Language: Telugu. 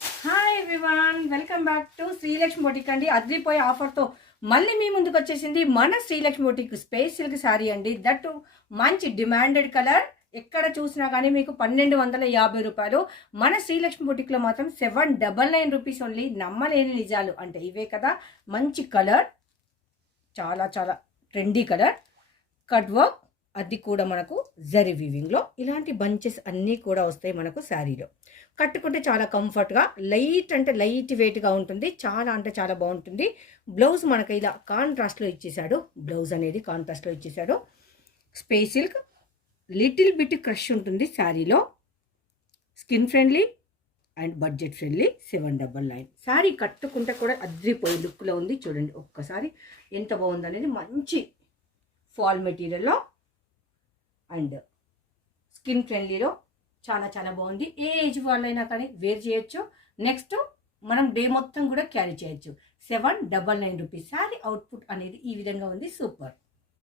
Hi everyone, welcome back to Srilakshmi boutique అండి. అదిరిపోయే ఆఫర్తో మళ్ళీ మీ ముందుకు వచ్చేసింది మన Srilakshmi boutique space silk sari అండి. దట్ మంచి డిమాండెడ్ కలర్. ఎక్కడ చూసినా కానీ మీకు 1250 రూపాయలు. మన శ్రీలక్ష్మి బొటిక్లో మాత్రం 799 రూపీస్ ఓన్లీ. నమ్మలేని నిజాలు అంటే ఇవే కదా. మంచి కలర్, చాలా చాలా ట్రెండీ కలర్, కట్ వర్క్, అది కూడా మనకు జరీ వీవింగ్లో ఇలాంటి బంచెస్ అన్నీ కూడా వస్తాయి మనకు శారీలో. కట్టుకుంటే చాలా కంఫర్ట్గా, లైట్ అంటే లైట్ వెయిట్గా ఉంటుంది. చాలా అంటే చాలా బాగుంటుంది. బ్లౌజ్ మనకి ఇలా కాంట్రాస్ట్లో ఇచ్చేసాడు. బ్లౌజ్ అనేది కాంట్రాస్ట్లో ఇచ్చేసాడు. Space silk, little bit crush ఉంటుంది శారీలో. Skin friendly and budget friendly. 799. Sari కట్టుకుంటే కూడా అద్రిపోయే లుక్లో ఉంది. చూడండి ఒక్కసారి ఎంత బాగుంది అనేది. మంచి ఫాల్ మెటీరియల్లో అండ్ స్కిన్ ఫ్రెండ్లీలో చాలా చాలా బాగుంది. ఏ ఏజ్ వాళ్ళైనా కానీ వేర్ చేయొచ్చు. నెక్స్ట్ మనం డే మొత్తం కూడా క్యారీ చేయొచ్చు. 799 రూపీస్. శారీ అవుట్పుట్ అనేది ఈ విధంగా ఉంది. సూపర్.